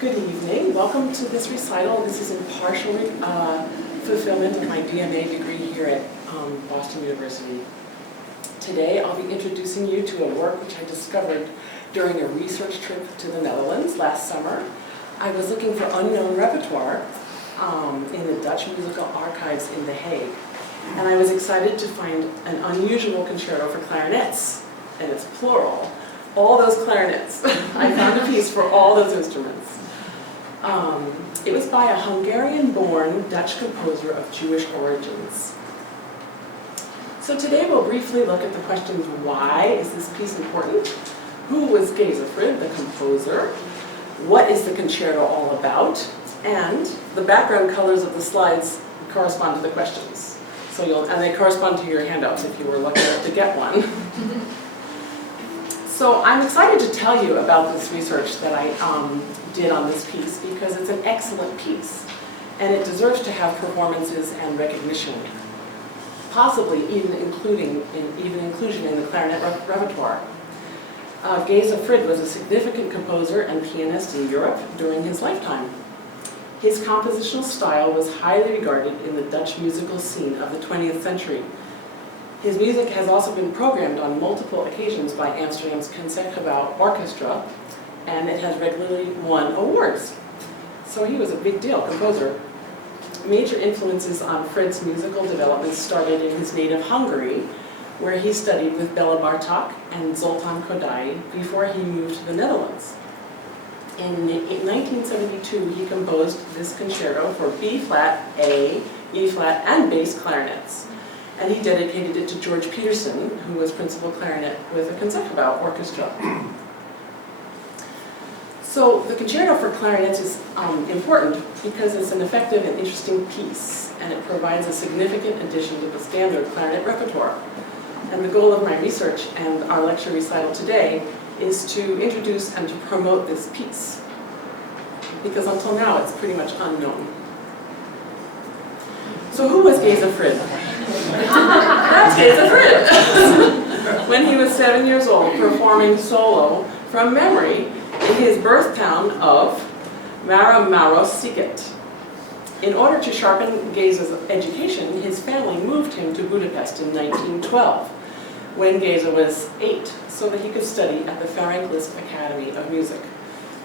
Good evening. Welcome to this recital. This is in partial fulfillment of my BMA degree here at Boston University. Today I'll be introducing you to a work which I discovered during a research trip to the Netherlands last summer. I was looking for unknown repertoire in the Dutch musical archives in The Hague. And I was excited to find an unusual concerto for clarinets, and it's plural. All those clarinets. I found a piece for all those instruments. It was by a Hungarian-born Dutch composer of Jewish origins. So today we'll briefly look at the questions: why is this piece important? Who was Géza Frid, the composer? What is the concerto all about? And the background colors of the slides correspond to the questions. And they correspond to your handouts if you were lucky enough to get one. So I'm excited to tell you about this research that I did on this piece because it's an excellent piece and it deserves to have performances and recognition, possibly even inclusion in the clarinet repertoire. Géza Frid was a significant composer and pianist in Europe during his lifetime. His compositional style was highly regarded in the Dutch musical scene of the 20th century. His music has also been programmed on multiple occasions by Amsterdam's Concertgebouw Orchestra, and it has regularly won awards. So he was a big deal composer. Major influences on Frid's musical development started in his native Hungary, where he studied with Béla Bartók and Zoltan Kodaly before he moved to the Netherlands. In 1972, he composed this concerto for B-flat, A, E-flat, and bass clarinets. And he dedicated it to George Pieterson, who was principal clarinet with the Concertgebouw Orchestra. So the concerto for clarinets is important because it's an effective and interesting piece, and it provides a significant addition to the standard clarinet repertoire. And the goal of my research and our lecture recital today is to introduce and to promote this piece, because until now it's pretty much unknown. So who was Géza Frid? That's Géza Frid! When he was 7 years old, performing solo from memory in his birth town of Máramarossziget. In order to sharpen Géza's education, his family moved him to Budapest in 1912, when Géza was 8, so that he could study at the Ferenc Liszt Academy of Music,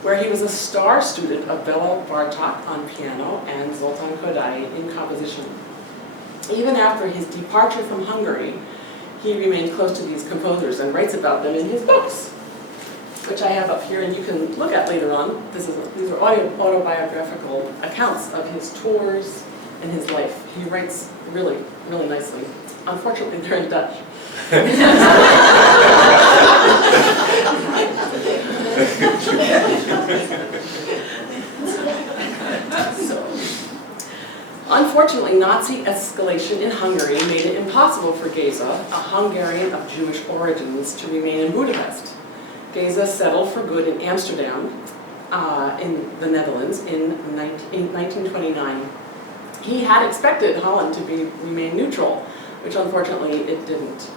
where he was a star student of Béla Bartók on piano and Zoltan Kodaly in composition. Even after his departure from Hungary, he remained close to these composers and writes about them in his books, which I have up here and you can look at later on. These are autobiographical accounts of his tours and his life. He writes really, really nicely. Unfortunately, they're in Dutch. Unfortunately, Nazi escalation in Hungary made it impossible for Géza, a Hungarian of Jewish origins, to remain in Budapest. Géza settled for good in Amsterdam, in the Netherlands, in 1929. He had expected Holland to remain neutral, which unfortunately it didn't,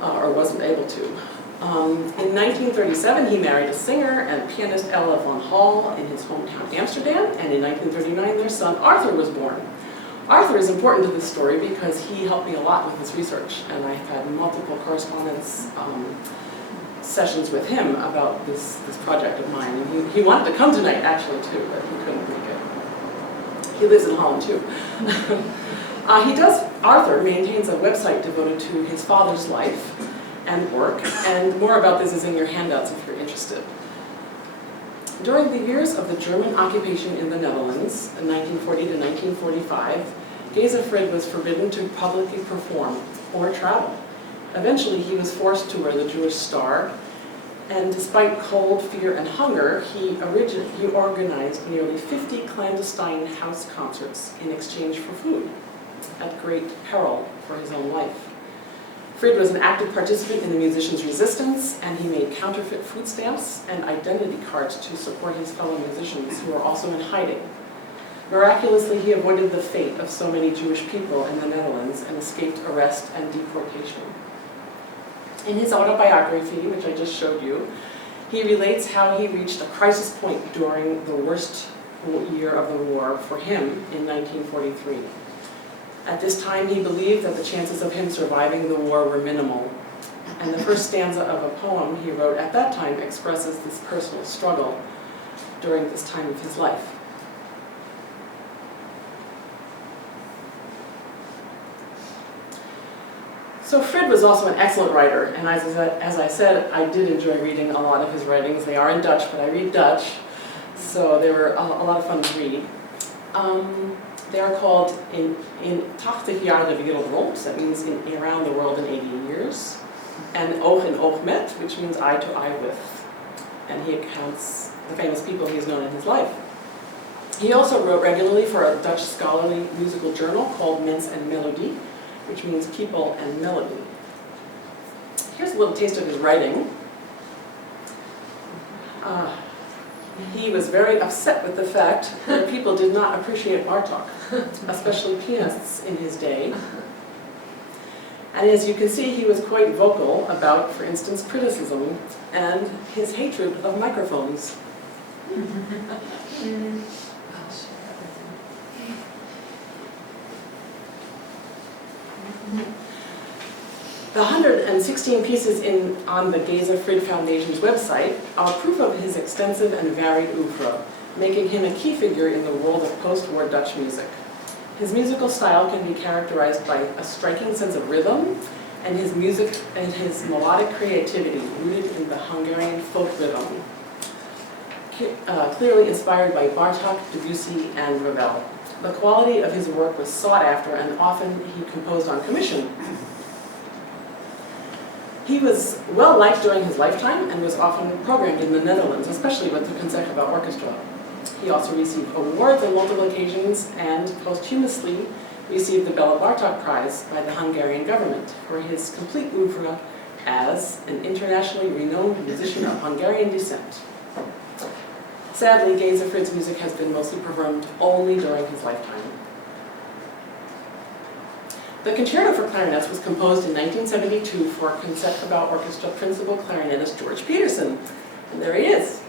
or wasn't able to. In 1937, he married a singer and pianist Ella von Hall in his hometown Amsterdam, and in 1939 their son Arthur was born. Arthur is important to this story because he helped me a lot with this research, and I've had multiple correspondence sessions with him about this project of mine. And he wanted to come tonight actually too, but he couldn't make it. He lives in Holland too. Arthur maintains a website devoted to his father's life and work, and more about this is in your handouts if you're interested. During the years of the German occupation in the Netherlands, in 1940 to 1945, Géza Frid was forbidden to publicly perform or travel. Eventually, he was forced to wear the Jewish star, and despite cold, fear, and hunger, he organized nearly 50 clandestine house concerts in exchange for food, at great peril for his own life. Frid was an active participant in the musicians' resistance, and he made counterfeit food stamps and identity cards to support his fellow musicians who were also in hiding. Miraculously, he avoided the fate of so many Jewish people in the Netherlands and escaped arrest and deportation. In his autobiography, which I just showed you, He relates how he reached a crisis point during the worst year of the war for him in 1943. At this time, he believed that the chances of him surviving the war were minimal. And the first stanza of a poem he wrote at that time expresses this personal struggle during this time of his life. So Frid was also an excellent writer, and as I said, I did enjoy reading a lot of his writings. They are in Dutch, but I read Dutch, so they were a lot of fun to read. They are called in 80 jaar de wereld rond, that means in around the world in 80 years, and oog in oog met, which means eye to eye with, and he accounts the famous people he's known in his life. He also wrote regularly for a Dutch scholarly musical journal called Mens en Melodie, which means people and melody. Here's a little taste of his writing. He was very upset with the fact that people did not appreciate Bartók, especially pianists in his day. And as you can see, he was quite vocal about, for instance, criticism and his hatred of microphones. The 116 pieces on the Géza Frid Foundation's website are proof of his extensive and varied oeuvre, making him a key figure in the world of post-war Dutch music. His musical style can be characterized by a striking sense of rhythm, and his music and his melodic creativity rooted in the Hungarian folk rhythm, clearly inspired by Bartók, Debussy, and Ravel. The quality of his work was sought after, and often he composed on commission. He was well liked during his lifetime and was often programmed in the Netherlands, especially with the Concertgebouw Orchestra. He also received awards on multiple occasions and posthumously received the Béla Bartók Prize by the Hungarian government for his complete oeuvre as an internationally renowned musician of Hungarian descent. Sadly, Géza Frid's music has been mostly performed only during his lifetime. The Concerto for Clarinets was composed in 1972 for Concertgebouw Orchestra principal clarinetist George Pieterson, and there he is.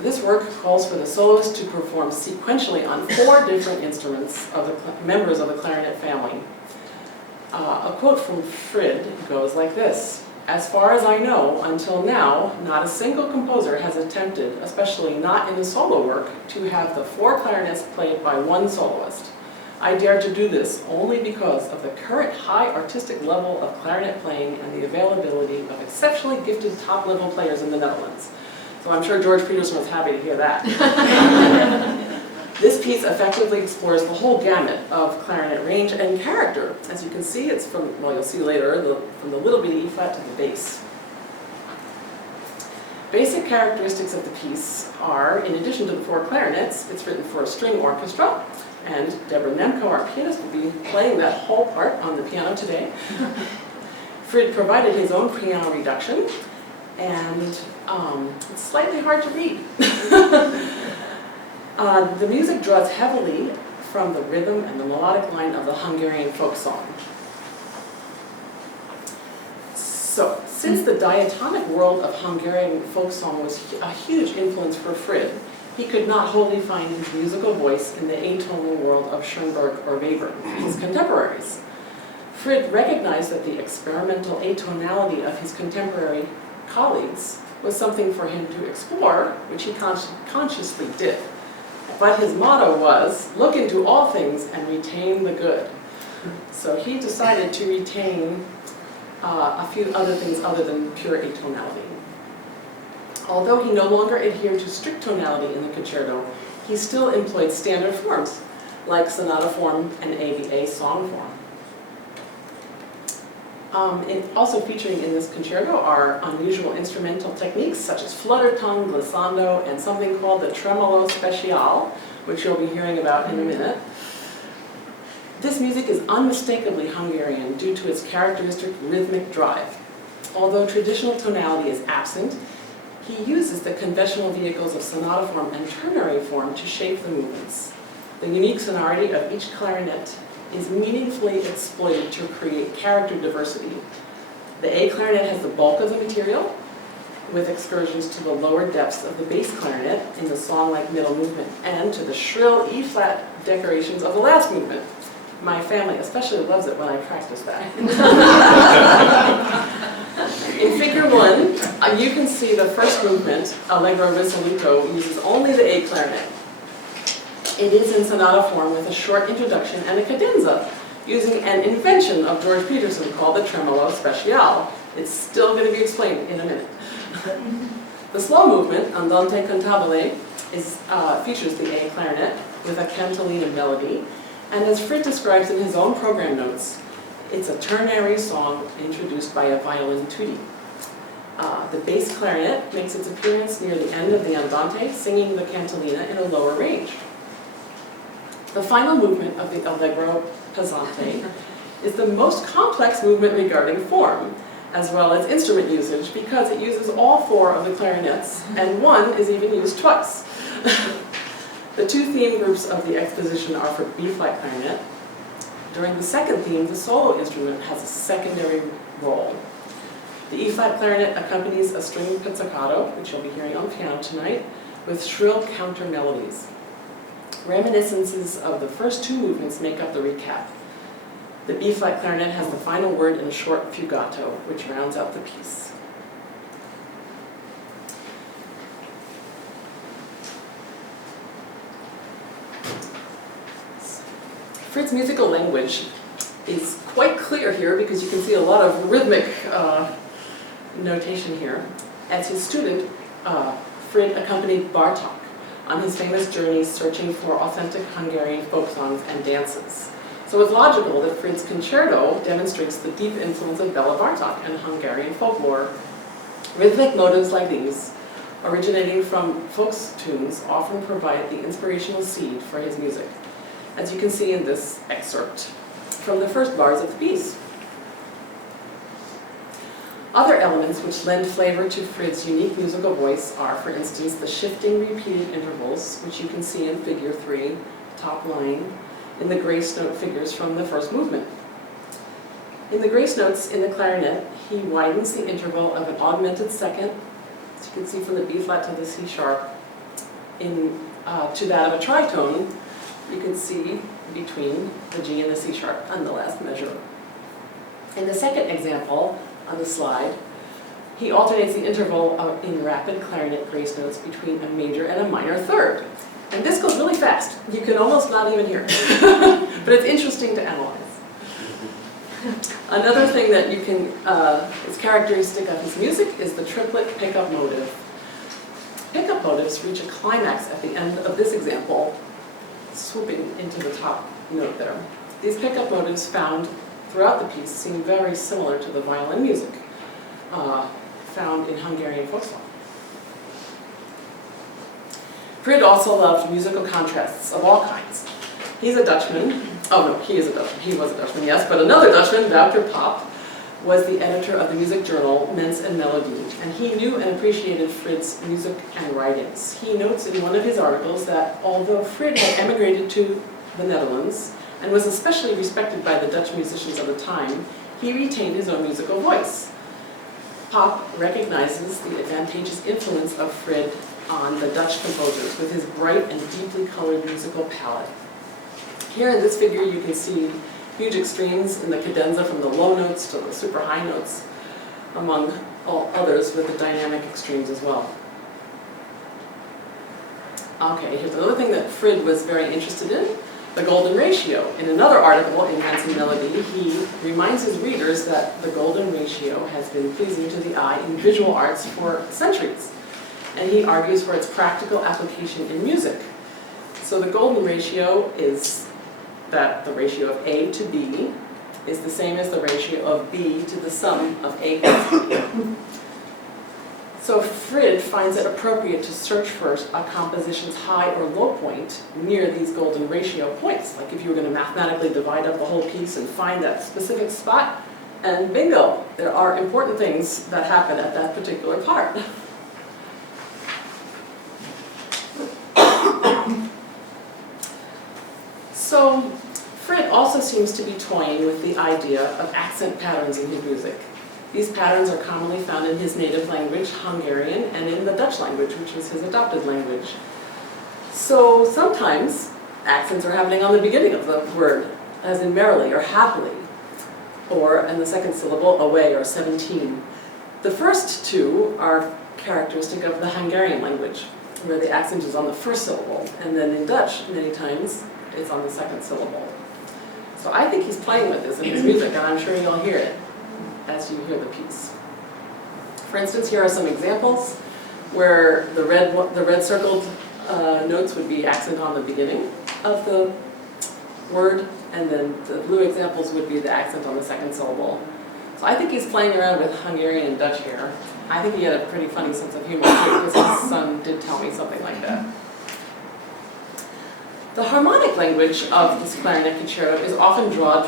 This work calls for the soloist to perform sequentially on 4 different instruments of the members of the clarinet family. A quote from Frid goes like this: "As far as I know, until now, not a single composer has attempted, especially not in a solo work, to have the 4 clarinets played by one soloist. I dare to do this only because of the current high artistic level of clarinet playing and the availability of exceptionally gifted top-level players in the Netherlands." So I'm sure George Pieterson was happy to hear that. This piece effectively explores the whole gamut of clarinet range and character. As you can see, it's from, well, you'll see later, from the little bitty E flat to the bass. Basic characteristics of the piece are, in addition to the 4 clarinets, it's written for a string orchestra, and Deborah Nemko, our pianist, will be playing that whole part on the piano today. Frid provided his own piano reduction, and it's slightly hard to read. The music draws heavily from the rhythm and the melodic line of the Hungarian folk song. So, since the diatonic world of Hungarian folk song was a huge influence for Frid, he could not wholly find his musical voice in the atonal world of Schoenberg or Weber, his contemporaries. Frid recognized that the experimental atonality of his contemporary colleagues was something for him to explore, which he consciously did. But his motto was, look into all things and retain the good. So he decided to retain a few other things other than pure atonality. Although he no longer adhered to strict tonality in the concerto, he still employed standard forms, like sonata form and ABA song form. Also featuring in this concerto are unusual instrumental techniques such as flutter tongue, glissando, and something called the tremolo special, which you'll be hearing about in a minute. This music is unmistakably Hungarian due to its characteristic rhythmic drive. Although traditional tonality is absent, he uses the conventional vehicles of sonata form and ternary form to shape the movements. The unique sonority of each clarinet is meaningfully exploited to create character diversity. The A clarinet has the bulk of the material, with excursions to the lower depths of the bass clarinet in the song-like middle movement, and to the shrill E-flat decorations of the last movement. My family especially loves it when I practice that. In figure 1, you can see the first movement, Allegro risoluto, uses only the A clarinet. It is in sonata form with a short introduction and a cadenza, using an invention of George Pieterson called the tremolo speciale. It's still going to be explained in a minute. The slow movement, Andante cantabile, features the A clarinet with a cantilena melody, and as Frid describes in his own program notes, it's a ternary song introduced by a violin tutti. The bass clarinet makes its appearance near the end of the Andante, singing the cantilena in a lower range. The final movement of the Allegro pesante is the most complex movement regarding form, as well as instrument usage, because it uses all 4 of the clarinets, and one is even used twice. The 2 theme groups of the exposition are for B-flat clarinet. During the second theme, the solo instrument has a secondary role. The E-flat clarinet accompanies a string pizzicato, which you'll be hearing on piano tonight, with shrill counter melodies. Reminiscences of the first 2 movements make up the recap. The B-flat clarinet has the final word in a short fugato, which rounds out the piece. Frid's musical language is quite clear here because you can see a lot of rhythmic notation here. As his student, Frid accompanied Bartók on his famous journeys searching for authentic Hungarian folk songs and dances. So it's logical that Frid's concerto demonstrates the deep influence of Béla Bartók and Hungarian folklore. Rhythmic motives like these, originating from folk tunes, often provide the inspirational seed for his music, as you can see in this excerpt from the first bars of the piece. Other elements which lend flavor to Frid's unique musical voice are, for instance, the shifting repeated intervals, which you can see in figure 3, top line, in the grace note figures from the first movement. In the grace notes in the clarinet, he widens the interval of an augmented second, as you can see from the B flat to the C sharp, to that of a tritone. You can see between the G and the C sharp on the last measure. In the second example on the slide, he alternates the interval in rapid clarinet grace notes between a major and a minor third. And this goes really fast. You can almost not even hear it. But it's interesting to analyze. Another thing that you can, is characteristic of his music is the triplet pickup motive. Pickup motives reach a climax at the end of this example, swooping into the top note there. These pickup motives found throughout the piece seem very similar to the violin music found in Hungarian folk song. Frid also loved musical contrasts of all kinds. He's a Dutchman. Oh no, he is a Dutchman. He was a Dutchman, yes, but another Dutchman, Dr. Pop, was the editor of the music journal Mens en Melodie, and he knew and appreciated Frid's music and writings. He notes in one of his articles that although Frid had emigrated to the Netherlands and was especially respected by the Dutch musicians of the time, he retained his own musical voice. Pop recognizes the advantageous influence of Frid on the Dutch composers with his bright and deeply colored musical palette. Here in this figure you can see huge extremes in the cadenza from the low notes to the super high notes, among all others with the dynamic extremes as well. Okay, here's another thing that Frid was very interested in, the golden ratio. In another article in Mens en Melodie, he reminds his readers that the golden ratio has been pleasing to the eye in visual arts for centuries, and he argues for its practical application in music. So the golden ratio is that the ratio of A to B is the same as the ratio of B to the sum of A plus B. So Frid finds it appropriate to search for a composition's high or low point near these golden ratio points. Like if you were going to mathematically divide up a whole piece and find that specific spot, and bingo, there are important things that happen at that particular part. So Frid also seems to be toying with the idea of accent patterns in his music. These patterns are commonly found in his native language, Hungarian, and in the Dutch language, which was his adopted language. So sometimes accents are happening on the beginning of the word, as in merrily or happily, or in the second syllable, away or 17. The first two are characteristic of the Hungarian language, where the accent is on the first syllable, and then in Dutch, many times, it's on the second syllable. So I think he's playing with this in his music, and I'm sure you'll hear it as you hear the piece. For instance, here are some examples where the red circled notes would be accent on the beginning of the word, and then the blue examples would be the accent on the second syllable. So I think he's playing around with Hungarian and Dutch here. I think he had a pretty funny sense of humor too, because his son did tell me something like that. The harmonic language of this clarinet concerto is often drawn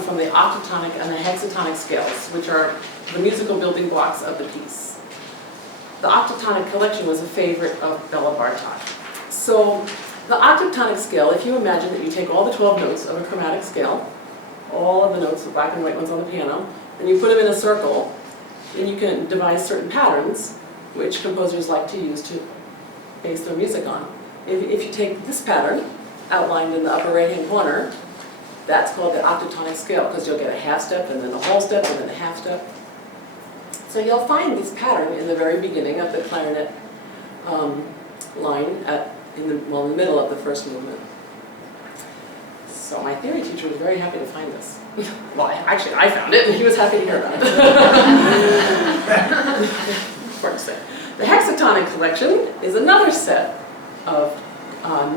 from the octatonic and the hexatonic scales, which are the musical building blocks of the piece. The octatonic collection was a favorite of Béla Bartók. So the octatonic scale, if you imagine that you take all the 12 notes of a chromatic scale, all of the notes, the black and white ones on the piano, and you put them in a circle, and you can devise certain patterns which composers like to use to base their music on. If you take this pattern, outlined in the upper right-hand corner, that's called the octatonic scale, because you'll get a half step, and then a whole step, and then a half step. So you'll find this pattern in the very beginning of the clarinet line in the middle of the first movement. So my theory teacher was very happy to find this. Well, actually, I found it, and he was happy to hear about it. Of course. The hexatonic collection is another set of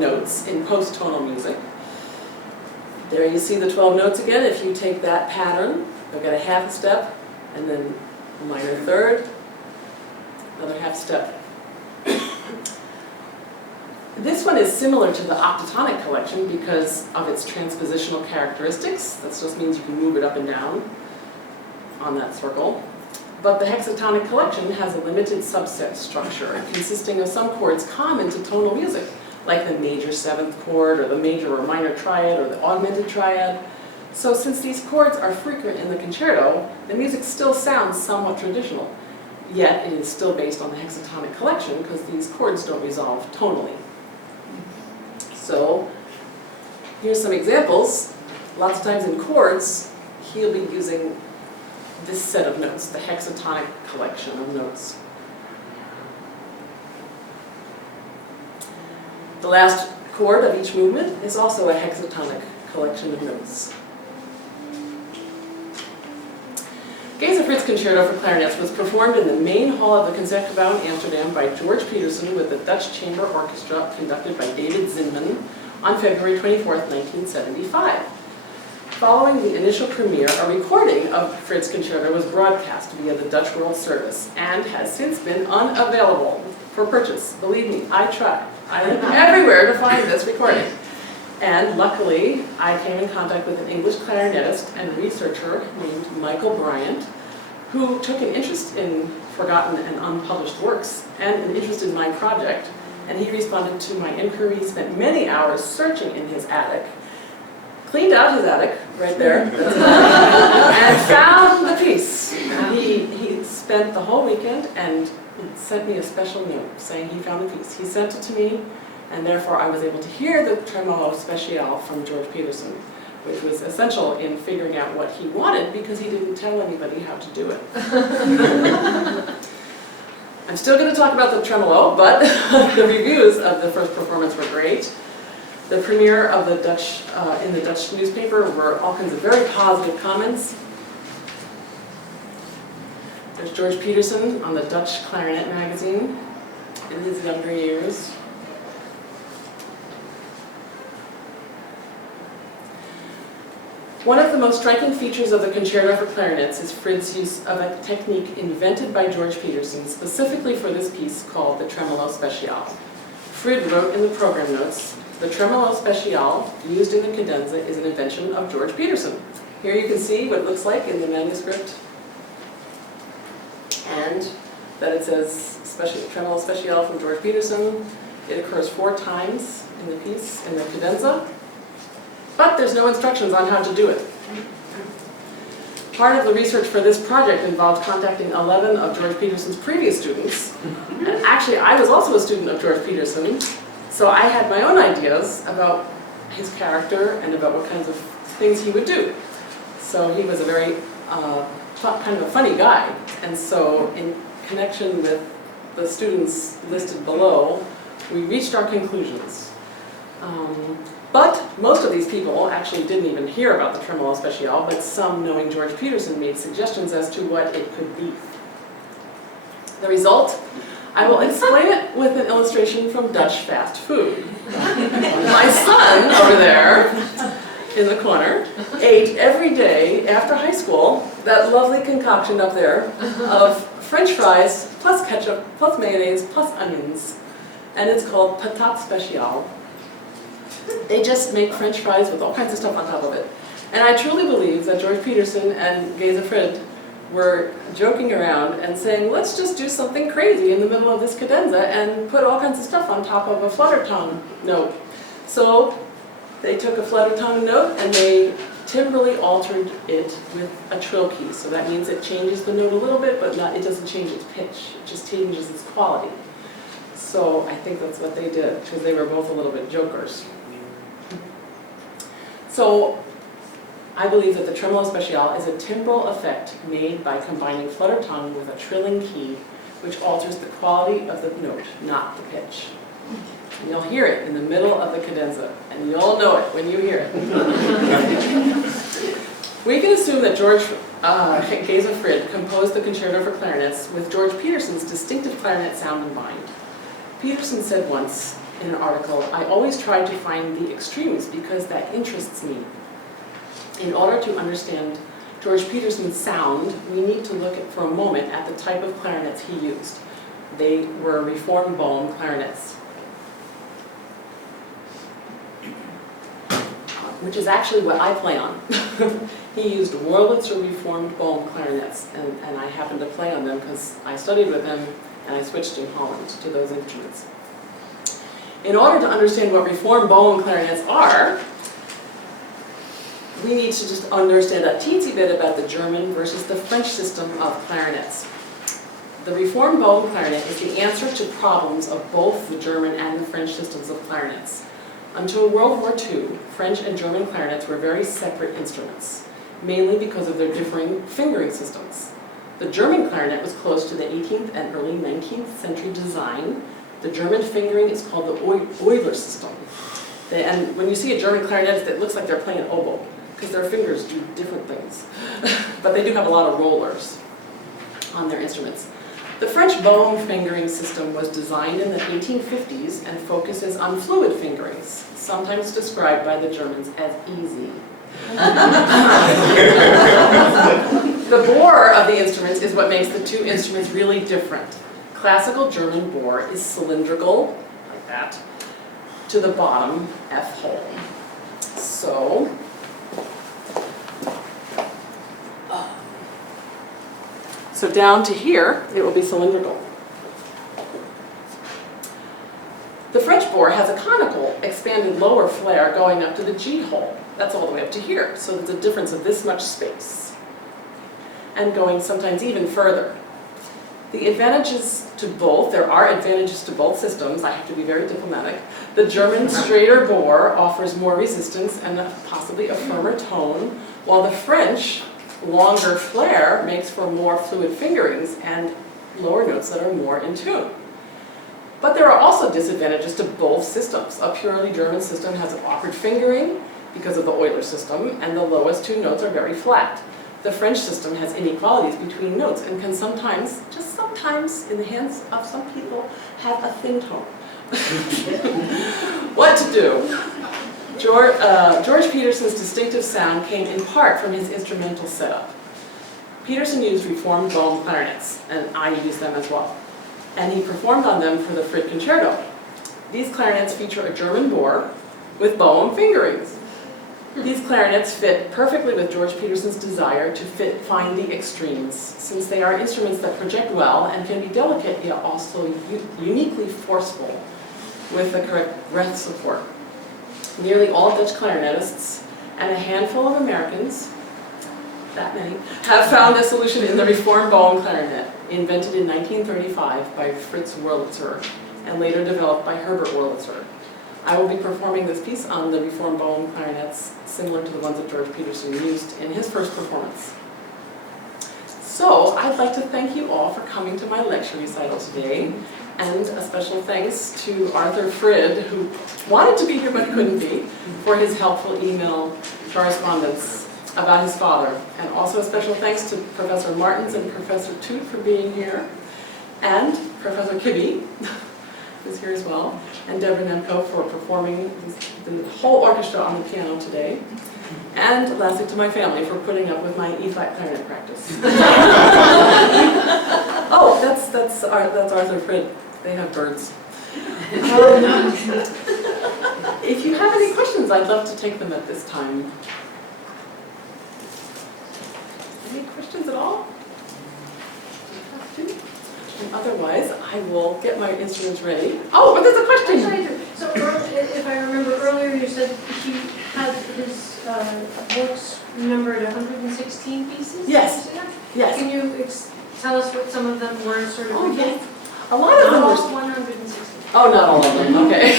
notes in post-tonal music. There you see the 12 notes again. If you take that pattern, you'll get a half step, and then a minor third, another half step. This one is similar to the octatonic collection because of its transpositional characteristics. That just means you can move it up and down on that circle. But the hexatonic collection has a limited subset structure consisting of some chords common to tonal music, like the major seventh chord, or the major or minor triad, or the augmented triad. So since these chords are frequent in the concerto, the music still sounds somewhat traditional, yet it is still based on the hexatonic collection because these chords don't resolve tonally. So here's some examples. Lots of times in chords, he'll be using this set of notes, the hexatonic collection of notes. The last chord of each movement is also a hexatonic collection of notes. Géza Frid's Concerto for Clarinets was performed in the main hall of the Concertgebouw in Amsterdam by George Pieterson with the Dutch Chamber Orchestra conducted by David Zinman on February 24, 1975. Following the initial premiere, a recording of Frid's Concerto was broadcast via the Dutch World Service and has since been unavailable for purchase. Believe me, I tried. I went everywhere to find this recording. And luckily, I came in contact with an English clarinetist and researcher named Michael Bryant, who took an interest in forgotten and unpublished works and an interest in my project. And he responded to my inquiry, spent many hours searching in his attic, cleaned out his attic, right there, and found the piece. He spent the whole weekend and sent me a special note saying he found the piece. He sent it to me, and therefore I was able to hear the tremolo speciale from George Pieterson, which was essential in figuring out what he wanted because he didn't tell anybody how to do it. I'm still going to talk about the tremolo, but the reviews of the first performance were great. The premiere of the Dutch, in the Dutch newspaper were all kinds of very positive comments. There's George Pieterson on the Dutch Clarinet magazine in his younger years. One of the most striking features of the Concerto for Clarinets is Frid's use of a technique invented by George Pieterson specifically for this piece called the tremolo speciale. Frid wrote in the program notes, "The tremolo speciale used in the cadenza is an invention of George Pieterson." Here you can see what it looks like in the manuscript, and that it says tremolo speciale from George Pieterson. It occurs 4 times in the piece, in the cadenza, but there's no instructions on how to do it. part of the research for this project involved contacting 11 of George Pieterson's previous students. And actually, I was also a student of George Pieterson, so I had my own ideas about his character and about what kinds of things he would do. So he was a very kind of a funny guy. And so in connection with the students listed below, we reached our conclusions. But most of these people actually didn't even hear about the tremolo speciale, but some, knowing George Pieterson, made suggestions as to what it could be. The result? I will explain it with an illustration from Dutch fast food. My son, over there, in the corner, ate every day after high school that lovely concoction up there of French fries, plus ketchup, plus mayonnaise, plus onions. And it's called patate spéciale. They just make French fries with all kinds of stuff on top of it. And I truly believe that George Pieterson and Géza Frid were joking around and saying, let's just do something crazy in the middle of this cadenza and put all kinds of stuff on top of a flutter tone note. So they took a flutter tone note and they timbrally altered it with a trill key. So that means it changes the note a little bit, but it doesn't change its pitch. It just changes its quality. So I think that's what they did, because they were both a little bit jokers. So I believe that the tremolo speciale is a timbral effect made by combining flutter tongue with a trilling key, which alters the quality of the note, not the pitch. And you'll hear it in the middle of the cadenza, and you'll know it when you hear it. We can assume that Géza Frid composed the concerto for clarinets with George Pieterson's distinctive clarinet sound in mind. Pieterson said once in an article, "I always try to find the extremes because that interests me. In order to understand George Pieterson's sound, we need to look for a moment at the type of clarinets he used. They were reformed bone clarinets, which is actually what I play on." He used Wurlitzer reformed bone clarinets, and I happened to play on them because I studied with him and I switched in Holland to those instruments. In order to understand what reformed bone clarinets are, we need to just understand a teensy bit about the German versus the French system of clarinets. The reformed bone clarinet is the answer to problems of both the German and the French systems of clarinets. Until World War II, French and German clarinets were very separate instruments, mainly because of their differing fingering systems. The German clarinet was close to the 18th and early 19th century design. The German fingering is called the Euler system. And when you see a German clarinetist, it looks like they're playing an oboe, because their fingers do different things. But they do have a lot of rollers on their instruments. The French bone fingering system was designed in the 1850s and focuses on fluid fingerings, sometimes described by the Germans as easy. The bore of the instruments is what makes the two instruments really different. Classical German bore is cylindrical, like that, to the bottom, F hole. So down to here, it will be cylindrical. The French bore has a conical, expanded lower flare going up to the G hole. That's all the way up to here, so there's a difference of this much space. And going sometimes even further. The advantages to both, there are advantages to both systems, I have to be very diplomatic. The German straighter bore offers more resistance and possibly a firmer tone, while the French longer flare makes for more fluid fingerings and lower notes that are more in tune. But there are also disadvantages to both systems. A purely German system has an awkward fingering because of the Euler system, and the lowest two notes are very flat. The French system has inequalities between notes and can sometimes, just sometimes, in the hands of some people, have a thin tone. What to do? George Pieterson's distinctive sound came in part from his instrumental setup. Pieterson used reformed bone clarinets, and I use them as well. And he performed on them for the Frid Concerto. These clarinets feature a German bore with bone fingerings. These clarinets fit perfectly with George Pieterson's desire to find the extremes, since they are instruments that project well and can be delicate yet also uniquely forceful with the correct breath support. Nearly all Dutch clarinetists and a handful of Americans that many, have found a solution in the reform bone clarinet, invented in 1935 by Fritz Wurlitzer and later developed by Herbert Wurlitzer. I will be performing this piece on the reform bone clarinets similar to the ones that George Pieterson used in his first performance. So I'd like to thank you all for coming to my lecture recital today, and a special thanks to Arthur Frid, who wanted to be here but couldn't be, for his helpful email correspondence about his father. And also a special thanks to Professor Martins and Professor Toot for being here, and Professor Kibbe, who's here as well, and Deborah Nemko for performing the whole orchestra on the piano today. And lastly, to my family for putting up with my E-flat clarinet practice. Oh, that's Arthur Frid. They have birds. If you have any questions, I'd love to take them at this time. Any questions at all? And otherwise, I will get my instruments ready. Oh, but there's a question! Actually, I do. So if I remember earlier, you said he had his works numbered 116 pieces? Yes. Yes. Can you tell us what some of them were sort of? Oh, yes. A lot of them Not were... all 116. Oh, not all of them, okay.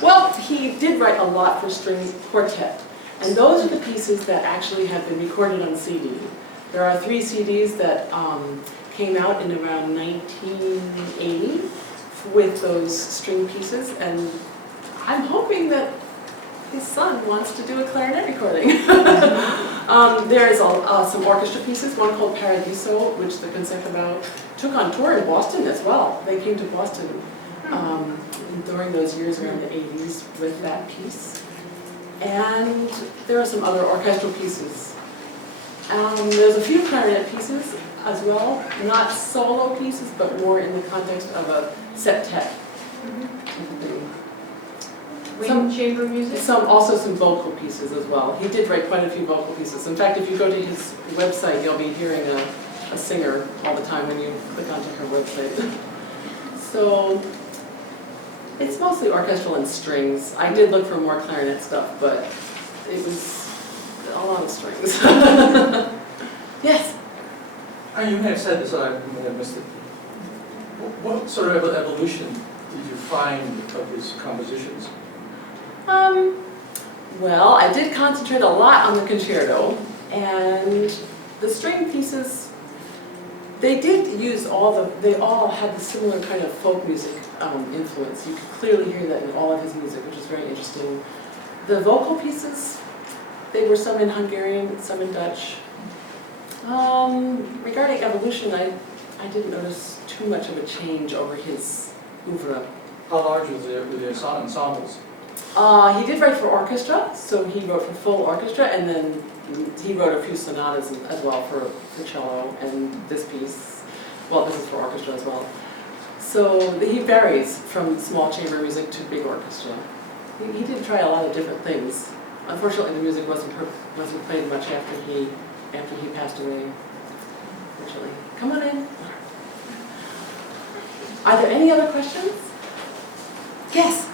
Well, he did write a lot for string quartet. And those are the pieces that actually have been recorded on CD. There are 3 CDs that came out in around 1980 with those string pieces, and I'm hoping that his son wants to do a clarinet recording. There is some orchestra pieces, one called Paradiso, which the Concertgebouw took on tour in Boston as well. They came to Boston during those years around the 80s with that piece. And there are some other orchestral pieces. There's a few clarinet pieces as well, not solo pieces, but more in the context of a septet. Wind chamber music? Also some vocal pieces as well. He did write quite a few vocal pieces. In fact, if you go to his website, you'll be hearing a singer all the time when you click onto her website. So it's mostly orchestral and strings. I did look for more clarinet stuff, but it was a lot of strings. Yes? You may have said this, I may have missed it. What sort of evolution did you find of his compositions? Well, I did concentrate a lot on the concerto, and the string pieces, they did use they all had the similar kind of folk music influence. You could clearly hear that in all of his music, which is very interesting. The vocal pieces, they were some in Hungarian, some in Dutch. Regarding evolution, I didn't notice too much of a change over his oeuvre. How large were the ensembles? He did write for orchestra, so he wrote for full orchestra, and then he wrote a few sonatas as well for cello, and this piece, well, this is for orchestra as well. So he varies from small chamber music to big orchestra. He did try a lot of different things. Unfortunately, the music wasn't played much after he passed away. Unfortunately. Come on in. Are there any other questions? Yes.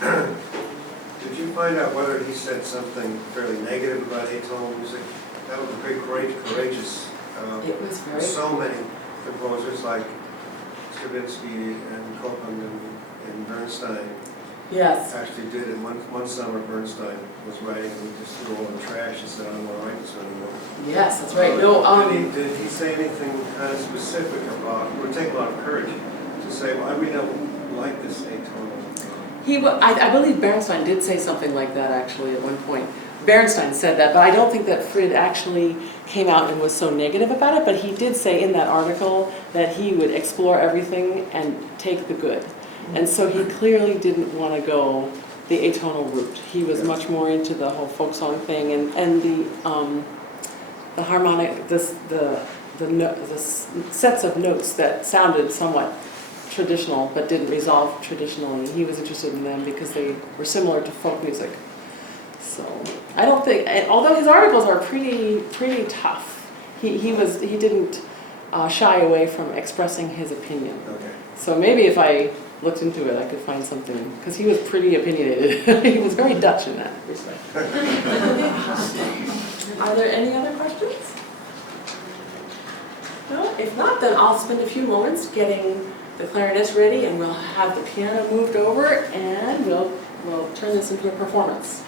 Did you find out whether he said something fairly negative about atonal music? That was very courageous. It was very. So many composers like Stravinsky and Copland and Bernstein. Yes. Actually did it. One summer Bernstein was writing and he just threw all the trash and said, I don't want to write this anymore. Yes, that's right. No, did he say anything kind of specific about, it would take a lot of courage to say, well, I really don't like this atonal. I believe Bernstein did say something like that actually at one point. Bernstein said that, but I don't think that Frid actually came out and was so negative about it, but he did say in that article that he would explore everything and take the good. And so he clearly didn't want to go the atonal route. He was much more into the whole folk song thing and the harmonic, the sets of notes that sounded somewhat traditional but didn't resolve traditionally. He was interested in them because they were similar to folk music. So I don't think, although his articles are pretty tough, he didn't shy away from expressing his opinion. Okay. So maybe if I looked into it, I could find something, because he was pretty opinionated. He was very Dutch in that respect. Are there any other questions? No? If not, then I'll spend a few moments getting the clarinets ready, and we'll have the piano moved over, and we'll turn this into a performance.